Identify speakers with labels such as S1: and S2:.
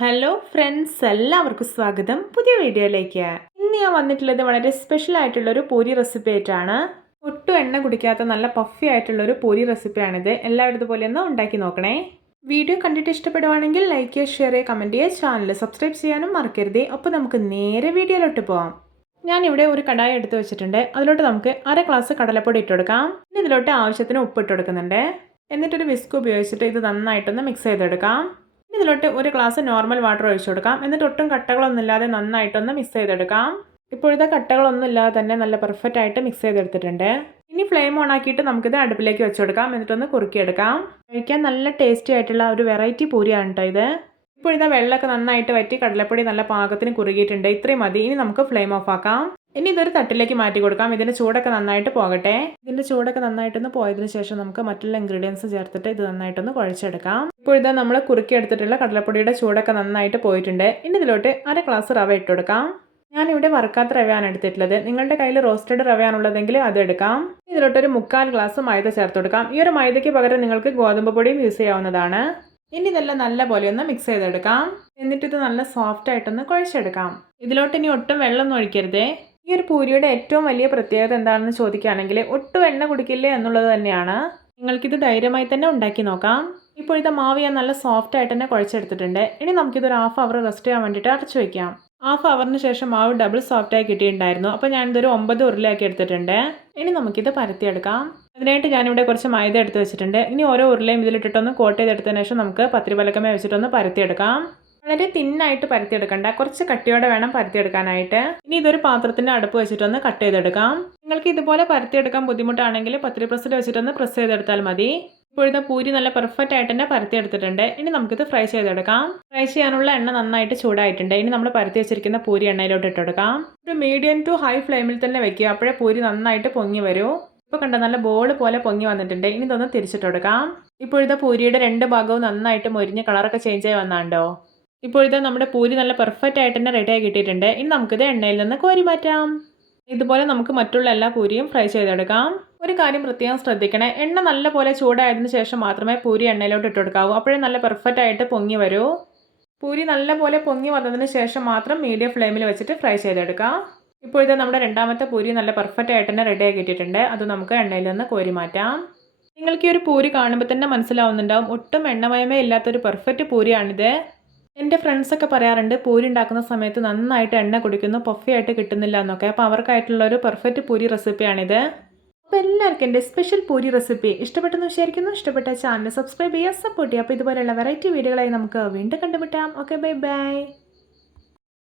S1: Hello friends എല്ലാവർക്കും സ്വാഗതം. പുതിയ വീഡിയോയിലേക്ക്. ഇന്ന് ഞാൻ വന്നിട്ടുള്ളത് വളരെ സ്പെഷ്യൽ ആയിട്ടുള്ള ഒരു പൂരി റെസിപ്പി ആയിട്ടാണ്. ഒട്ടും എണ്ണ കുടിക്കാത്ത നല്ല പഫി ആയിട്ടുള്ള ഒരു പൂരി റെസിപ്പിയാണിത് എല്ലാവരും പോലെ ഒന്ന് ഉണ്ടാക്കി നോക്കണേ. വീഡിയോ കണ്ടിട്ട് ഇഷ്ടപ്പെടുവാണെങ്കിൽ ലൈക്ക് ചെയ്യുക ഷെയർ ചെയ്യുക കമന്റ് ചെയ്യുക ചാനൽ സബ്സ്ക്രൈബ് ചെയ്യാനും മറക്കരുത്. അപ്പോൾ നമുക്ക് നേരെ വീഡിയോയിലോട്ട് പോവാം. ഞാനിവിടെ ഒരു കടായി എടുത്ത് വെച്ചിട്ടുണ്ട്. അതിലോട്ട് നമുക്ക് അര ഗ്ലാസ് കടലപ്പൊടി ഇട്ട് കൊടുക്കാം. ഇതിലോട്ട് ആവശ്യത്തിന് ഉപ്പ് ഇട്ട് കൊടുക്കുന്നുണ്ട്. എന്നിട്ടൊരു വിസ്ക് ഉപയോഗിച്ചിട്ട് ഇത് നന്നായിട്ടൊന്ന് മിക്സ് ചെയ്തെടുക്കാം. ഇതിലോട്ട് ഒരു ഗ്ലാസ് നോർമൽ വാട്ടർ ഒഴിച്ചു കൊടുക്കാം. എന്നിട്ട് ഒട്ടും കട്ടകളൊന്നും ഇല്ലാതെ നന്നായിട്ടൊന്ന് മിക്സ് ചെയ്തെടുക്കാം. ഇപ്പോഴത്തെ കട്ടകളൊന്നും ഇല്ലാതെ തന്നെ നല്ല പെർഫെക്റ്റ് ആയിട്ട് മിക്സ് ചെയ്തെടുത്തിട്ടുണ്ട്. ഇനി ഫ്ലെയിം ഓൺ ആക്കിയിട്ട് നമുക്കിത് അടുപ്പിലേക്ക് വെച്ച് കൊടുക്കാം. എന്നിട്ടൊന്ന് കുറുക്കിയെടുക്കാം. കഴിക്കാൻ നല്ല ടേസ്റ്റി ആയിട്ടുള്ള ഒരു വെറൈറ്റി പൂരിയാണ് കേട്ടോ ഇത്. ഇപ്പോഴത്തെ വെള്ളമൊക്കെ നന്നായിട്ട് വറ്റി കടലപ്പൊടി നല്ല പാകത്തിന് കുറുകിയിട്ടുണ്ട്. ഇത്രയും മതി. ഇനി നമുക്ക് ഫ്ലെയിം ഓഫ് ആക്കാം. ഇനി ഇതൊരു തട്ടിലേക്ക് മാറ്റി കൊടുക്കാം. ഇതിന്റെ ചൂടൊക്കെ നന്നായിട്ട് പോകട്ടെ. ഇതിന്റെ ചൂടൊക്കെ നന്നായിട്ടൊന്ന് പോയതിന് ശേഷം നമുക്ക് മറ്റുള്ള ഇൻഗ്രീഡിയൻസ് ചേർത്തിട്ട് ഇത് നന്നായിട്ടൊന്ന് കുഴച്ചെടുക്കാം. ഇപ്പോൾ നമ്മൾ കുറുക്കിയെടുത്തിട്ടുള്ള കടലപ്പൊടിയുടെ ചൂടൊക്കെ നന്നായിട്ട് പോയിട്ടുണ്ട്. ഇനി ഇതിലോട്ട് അര ഗ്ലാസ് റവ ഇട്ട് കൊടുക്കാം. ഞാനിവിടെ വറുക്കാത്ത റവയാണ് എടുത്തിട്ടുള്ളത്. നിങ്ങളുടെ കയ്യിൽ റോസ്റ്റഡ് റവയാണുള്ളതെങ്കിൽ അത് എടുക്കാം. ഇതിലോട്ടൊരു മുക്കാൽ ഗ്ലാസ് മൈദ ചേർത്ത് കൊടുക്കാം. ഈ ഒരു മൈദയ്ക്ക് പകരം നിങ്ങൾക്ക് ഗോതമ്പ് പൊടിയും യൂസ് ചെയ്യാവുന്നതാണ്. ഇനി ഇതെല്ലാം നല്ല പോലെ ഒന്ന് മിക്സ് ചെയ്തെടുക്കാം. എന്നിട്ട് ഇത് നല്ല സോഫ്റ്റ് ആയിട്ടൊന്ന് കുഴച്ചെടുക്കാം. ഇതിലോട്ട് ഇനി ഒട്ടും വെള്ളമൊന്നും ഒഴിക്കരുതേ. ഈ ഒരു പൂരിയുടെ ഏറ്റവും വലിയ പ്രത്യേകത എന്താണെന്ന് ചോദിക്കുകയാണെങ്കിൽ ഒട്ടും എണ്ണ കുടിക്കില്ലേ എന്നുള്ളത് തന്നെയാണ്. നിങ്ങൾക്കിത് ധൈര്യമായി തന്നെ ഉണ്ടാക്കി നോക്കാം. ഇപ്പോൾ ഇത് മാവ് ഞാൻ നല്ല സോഫ്റ്റ് ആയിട്ട് തന്നെ കുഴച്ചെടുത്തിട്ടുണ്ട്. ഇനി നമുക്കിതൊരു ഹാഫ് അവർ റെസ്റ്റ് ചെയ്യാൻ വേണ്ടിയിട്ട് അടച്ചു വയ്ക്കാം ഹാഫ് അവറിന് ശേഷം മാവ് ഡബിൾ സോഫ്റ്റായി കിട്ടിയിട്ടുണ്ടായിരുന്നു. അപ്പോൾ ഞാനിതൊരു ഒമ്പത് ഉരുളയാക്കി എടുത്തിട്ടുണ്ട്. ഇനി നമുക്കിത് പരത്തിയെടുക്കാം. അതിനായിട്ട് ഞാനിവിടെ കുറച്ച് മൈദ എടുത്ത് വെച്ചിട്ടുണ്ട്. ഇനി ഓരോ ഉരുളയും ഇതിലിട്ടിട്ടൊന്ന് കോട്ട് ചെയ്തെടുത്തതിന് ശേഷം നമുക്ക് പത്തിരി പലക്കമേ വെച്ചിട്ടൊന്ന് പരത്തിയെടുക്കാം. വളരെ തിന്നായിട്ട് പരത്തിയെടുക്കണ്ട. കുറച്ച് കട്ടിയോടെ വേണം പരത്തിയെടുക്കാനായിട്ട്. ഇനി ഇതൊരു പാത്രത്തിന്റെ അടുപ്പ് വെച്ചിട്ടൊന്ന് കട്ട് ചെയ്തെടുക്കാം. നിങ്ങൾക്ക് ഇതുപോലെ പരത്തിയെടുക്കാൻ ബുദ്ധിമുട്ടാണെങ്കിൽ പത്തിരി പ്രസ്സിൽ വെച്ചിട്ടൊന്ന് പ്രസ് ചെയ്തെടുത്താൽ മതി. ഇപ്പോഴത്തെ പൂരി നല്ല പെർഫെക്റ്റ് ആയിട്ട് തന്നെ പരത്തിയെടുത്തിട്ടുണ്ട്. ഇനി നമുക്കിത് ഫ്രൈ ചെയ്തെടുക്കാം. ഫ്രൈ ചെയ്യാനുള്ള എണ്ണ നന്നായിട്ട് ചൂടായിട്ടുണ്ട്. ഇനി നമ്മൾ പരത്തി വെച്ചിരിക്കുന്ന പൂരി എണ്ണയിലോട്ട് ഇട്ടെടുക്കാം ഒരു മീഡിയം ടു ഹൈ ഫ്ലെയിമിൽ തന്നെ വെക്കുക. അപ്പോഴേ പൂരി നന്നായിട്ട് പൊങ്ങി വരൂ. ഇപ്പോൾ കണ്ട നല്ല ബോൾ പോലെ പൊങ്ങി വന്നിട്ടുണ്ട്. ഇനി ഇതൊന്ന് തിരിച്ചിട്ടെടുക്കാം ഇപ്പോഴത്തെ പൂരിയുടെ രണ്ട് ഭാഗവും നന്നായിട്ട് മൊരിഞ്ഞ് കളറൊക്കെ ചേഞ്ച് ആയി വന്നാണ്ടോ? ഇപ്പോഴത്തെ നമ്മുടെ പൂരി നല്ല പെർഫെക്റ്റ് ആയിട്ട് തന്നെ റെഡി ആയി കിട്ടിയിട്ടുണ്ട്. ഇനി നമുക്കിത് എണ്ണയിൽ നിന്ന് കോരി മാറ്റാം. ഇതുപോലെ നമുക്ക് മറ്റുള്ള എല്ലാ പൂരിയും ഫ്രൈ ചെയ്തെടുക്കാം. ഒരു കാര്യം പ്രത്യേകം ശ്രദ്ധിക്കണേ. എണ്ണ നല്ല പോലെ ചൂടായതിനു ശേഷം മാത്രമേ പൂരി എണ്ണയിലോട്ട് ഇട്ടെടുക്കാവൂ അപ്പോഴേ നല്ല പെർഫെക്റ്റ് ആയിട്ട് പൊങ്ങി വരൂ. പൂരി നല്ല പോലെ പൊങ്ങി വന്നതിന് ശേഷം മാത്രം മീഡിയം ഫ്ലെയിമിൽ വെച്ചിട്ട് ഫ്രൈ ചെയ്തെടുക്കാം. ഇപ്പോഴത്തെ നമ്മുടെ രണ്ടാമത്തെ പൂരി നല്ല പെർഫെക്റ്റ് ആയിട്ട് തന്നെ റെഡി ആക്കിയിട്ടുണ്ട് അത് നമുക്ക് എണ്ണയിൽ നിന്ന് കോരി മാറ്റാം. നിങ്ങൾക്ക് ഈ ഒരു പൂരി കാണുമ്പോൾ തന്നെ മനസ്സിലാവുന്നുണ്ടാവും. ഒട്ടും എണ്ണമയമേ ഇല്ലാത്തൊരു പെർഫെക്റ്റ് പൂരിയാണിത്. എന്റെ ഫ്രണ്ട്സൊക്കെ പറയാറുണ്ട് പൂരി ഉണ്ടാക്കുന്ന സമയത്ത് നന്നായിട്ട് എണ്ണ കുടിക്കുന്നു പഫിയായിട്ട് കിട്ടുന്നില്ല എന്നൊക്കെ അപ്പോൾ അവർക്കായിട്ടുള്ള ഒരു പെർഫെക്റ്റ് പൂരി റെസിപ്പിയാണിത്. അപ്പോൾ എല്ലാവർക്കും എന്റെ സ്പെഷ്യൽ പൂരി റെസിപ്പി ഇഷ്ടപ്പെട്ടെന്ന് വിചാരിക്കുന്നു. ഇഷ്ടപ്പെട്ട ചാനൽ സബ്സ്ക്രൈബ് ചെയ്യുക സപ്പോർട്ട് ചെയ്യുക. അപ്പോൾ ഇതുപോലെയുള്ള വെറൈറ്റി വീഡിയോകളായി നമുക്ക് വീണ്ടും കണ്ടുമുട്ടാം. Okay bye bye